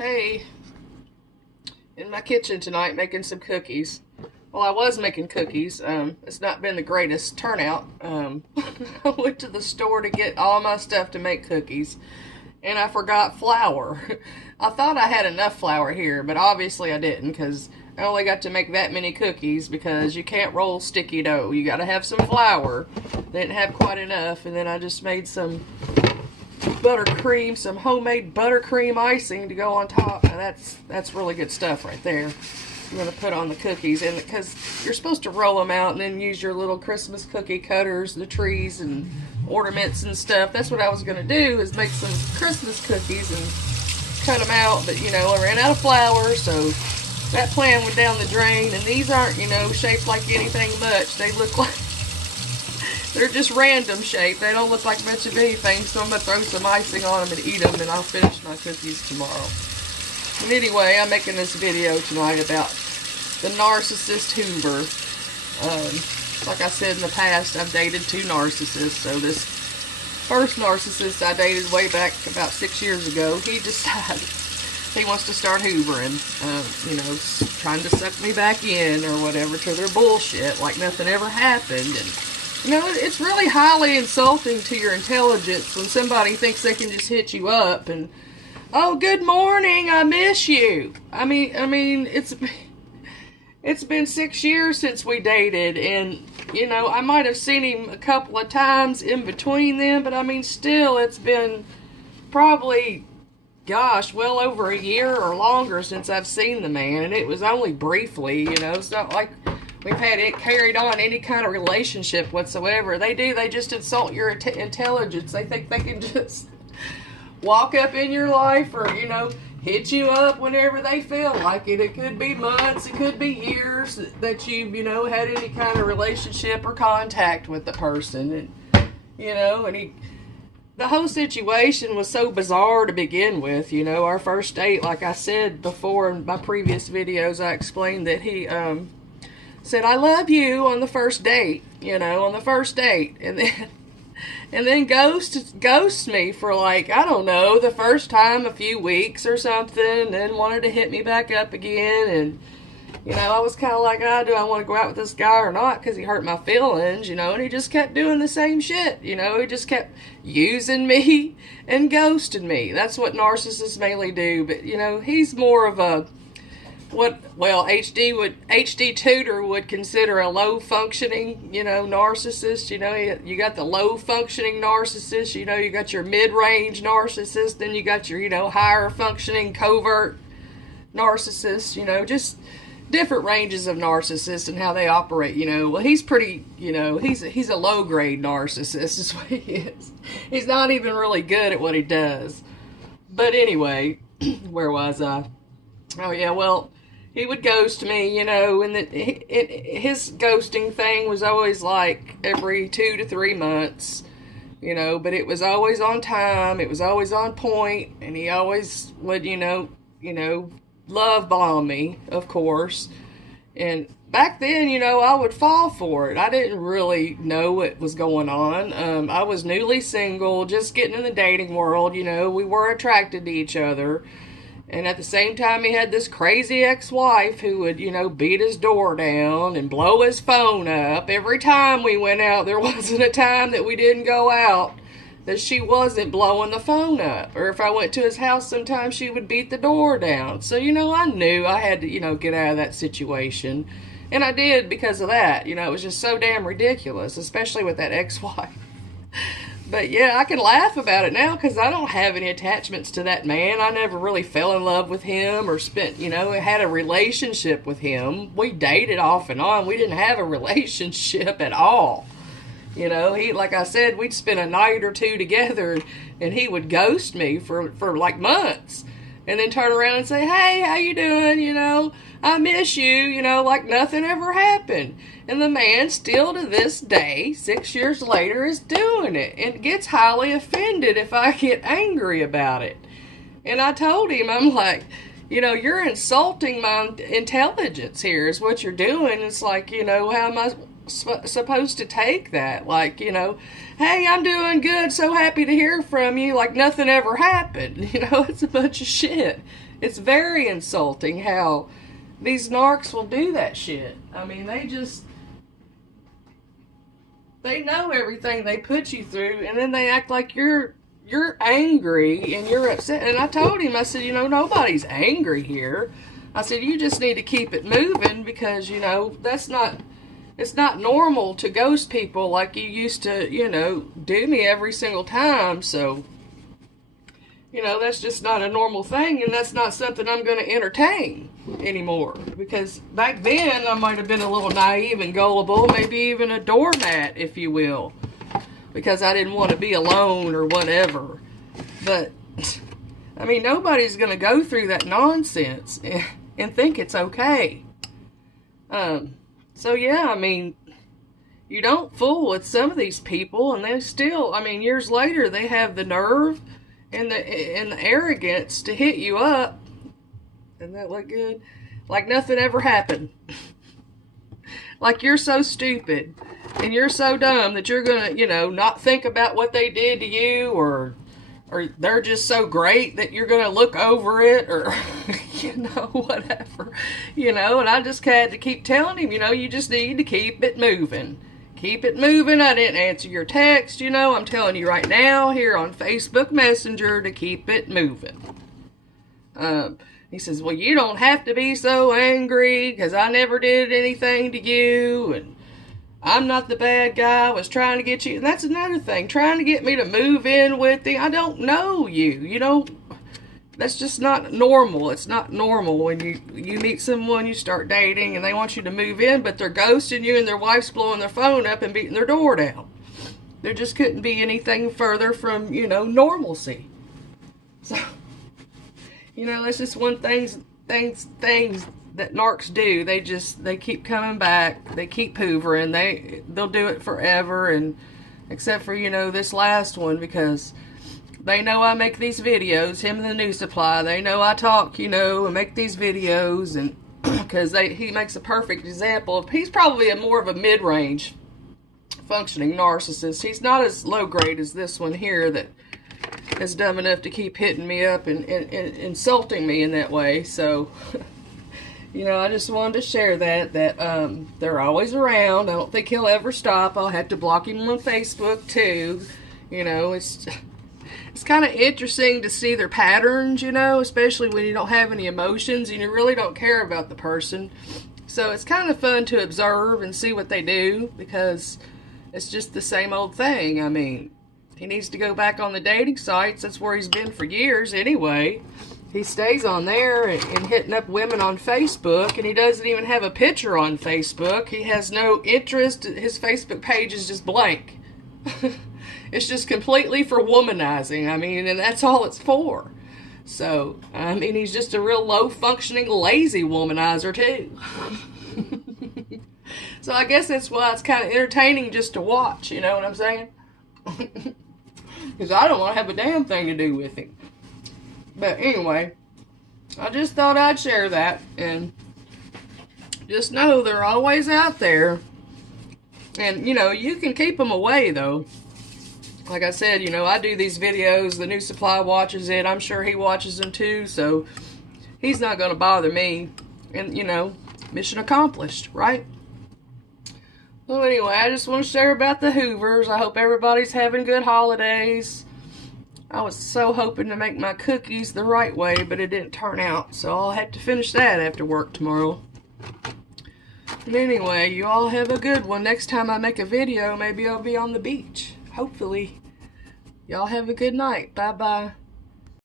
Hey, in my kitchen tonight making some cookies. Well, I was making cookies. It's not been the greatest turnout. I went to the store to get all my stuff to make cookies, and I forgot flour. I thought I had enough flour here, but obviously I didn't because I only got to make that many cookies because you can't roll sticky dough. You got to have some flour. Didn't have quite enough, and then I just made some buttercream, some homemade buttercream icing to go on top. Now that's really good stuff right there. I'm gonna put on the cookies, and because you're supposed to roll them out and then use your little Christmas cookie cutters, the trees and ornaments and stuff. That's what I was gonna do, is make some Christmas cookies and cut them out. But I ran out of flour, so that plan went down the drain. And these aren't shaped like anything much. They look like they're just random shape. They don't look like much of anything, so I'm going to throw some icing on them and eat them, and I'll finish my cookies tomorrow. And anyway, I'm making this video tonight about the narcissist Hoover. Like I said in the past, I've dated 2 narcissists, so this first narcissist I dated way back about 6 years ago, he decided he wants to start hoovering, trying to suck me back in or whatever to their bullshit, like nothing ever happened. And it's really highly insulting to your intelligence when somebody thinks they can just hit you up and, oh, good morning, I miss you. I mean, it's been 6 years since we dated, and, I might have seen him a couple of times in between them, but still, it's been probably, gosh, well over a year or longer since I've seen the man, and it was only briefly, it's not like we've had it carried on any kind of relationship whatsoever. They just insult your intelligence. They think they can just walk up in your life or, hit you up whenever they feel like it. It could be months, it could be years that you've, had any kind of relationship or contact with the person. And, the whole situation was so bizarre to begin with. Our first date, like I said before in my previous videos, I explained that he, said, I love you on the first date, on the first date. And then ghosts me for like, I don't know, the first time a few weeks or something, and then wanted to hit me back up again. And, I was kind of like, do I want to go out with this guy or not? Because he hurt my feelings, and he just kept doing the same shit. He just kept using me and ghosting me. That's what narcissists mainly do. But, he's more of a, HD Tudor would consider a low-functioning, narcissist. You got the low-functioning narcissist, you got your mid-range narcissist, then you got your, higher-functioning covert narcissist, just different ranges of narcissists and how they operate, Well, he's pretty, he's a low-grade narcissist is what he is. He's not even really good at what he does. But anyway, where was I? Oh, yeah, well, he would ghost me, and his ghosting thing was always like every 2 to 3 months, but it was always on time, it was always on point, and he always would, love bomb me, of course. And back then, I would fall for it. I didn't really know what was going on. I was newly single, just getting in the dating world, we were attracted to each other. And at the same time, he had this crazy ex-wife who would, beat his door down and blow his phone up. Every time we went out, there wasn't a time that we didn't go out that she wasn't blowing the phone up. Or if I went to his house, sometimes she would beat the door down. So, I knew I had to, get out of that situation. And I did because of that. It was just so damn ridiculous, especially with that ex-wife. But yeah, I can laugh about it now because I don't have any attachments to that man. I never really fell in love with him or had a relationship with him. We dated off and on. We didn't have a relationship at all. He, like I said, we'd spend a night or two together and he would ghost me for like months. And then turn around and say, hey, how you doing? I miss you, like nothing ever happened. And the man still to this day, 6 years later, is doing it and gets highly offended if I get angry about it. And I told him, I'm like, you're insulting my intelligence here is what you're doing. It's like, how am I supposed to take that. Like, you know, hey, I'm doing good, so happy to hear from you, like nothing ever happened. You know, it's a bunch of shit. It's very insulting how these narcs will do that shit. I mean, they know everything they put you through, and then they act like you're angry and you're upset. And I told him, I said, you know, nobody's angry here. I said, you just need to keep it moving, because, you know, it's not normal to ghost people like you used to, you know, do me every single time. So, you know, that's just not a normal thing, and that's not something I'm going to entertain anymore. Because back then, I might have been a little naive and gullible, maybe even a doormat, if you will, because I didn't want to be alone or whatever. But, I mean, nobody's going to go through that nonsense and think it's okay. So, yeah, I mean, you don't fool with some of these people, and they still, I mean, years later, they have the nerve and the arrogance to hit you up. Doesn't that look good? Like nothing ever happened. Like you're so stupid and you're so dumb that you're gonna, you know, not think about what they did to you, or they're just so great that you're gonna look over it, or you know, whatever. You know, and I just had to keep telling him, you know, you just need to keep it moving. Keep it moving. I didn't answer your text, you know. I'm telling you right now here on Facebook Messenger to keep it moving. He says, well, you don't have to be so angry because I never did anything to you, and I'm not the bad guy. I was trying to get you. And that's another thing, trying to get me to move in with you. I don't know you. You know, that's just not normal. It's not normal when you meet someone, you start dating, and they want you to move in, but they're ghosting you and their wife's blowing their phone up and beating their door down. There just couldn't be anything further from, you know, normalcy. So, you know, that's just one things that narcs do. They keep coming back. They keep hoovering. They'll do it forever, and except for, you know, this last one, because they know I make these videos, him and the New Supply. They know I talk, you know, and make these videos, and because he makes a perfect example of, he's probably more of a mid-range functioning narcissist. He's not as low grade as this one here that is dumb enough to keep hitting me up and insulting me in that way. So, you know, I just wanted to share that they're always around. I don't think he'll ever stop. I'll have to block him on Facebook too. You know, it's kind of interesting to see their patterns, you know, especially when you don't have any emotions and you really don't care about the person. So it's kind of fun to observe and see what they do, because it's just the same old thing. I mean, he needs to go back on the dating sites. That's where he's been for years anyway. He stays on there and hitting up women on Facebook, and he doesn't even have a picture on Facebook. He has no interest. His Facebook page is just blank. It's just completely for womanizing. I mean, and that's all it's for. So, I mean, he's just a real low-functioning, lazy womanizer, too. So I guess that's why it's kind of entertaining just to watch, you know what I'm saying? Because I don't want to have a damn thing to do with him. But anyway, I just thought I'd share that, and just know they're always out there. And, you know, you can keep them away, though. Like I said, you know, I do these videos. The New Supply watches it. I'm sure he watches them, too. So, he's not going to bother me. And, you know, mission accomplished, right? Well, anyway, I just want to share about the Hoovers. I hope everybody's having good holidays. I was so hoping to make my cookies the right way, but it didn't turn out. So I'll have to finish that after work tomorrow. And anyway, you all have a good one. Next time I make a video, maybe I'll be on the beach. Hopefully. Y'all have a good night. Bye-bye.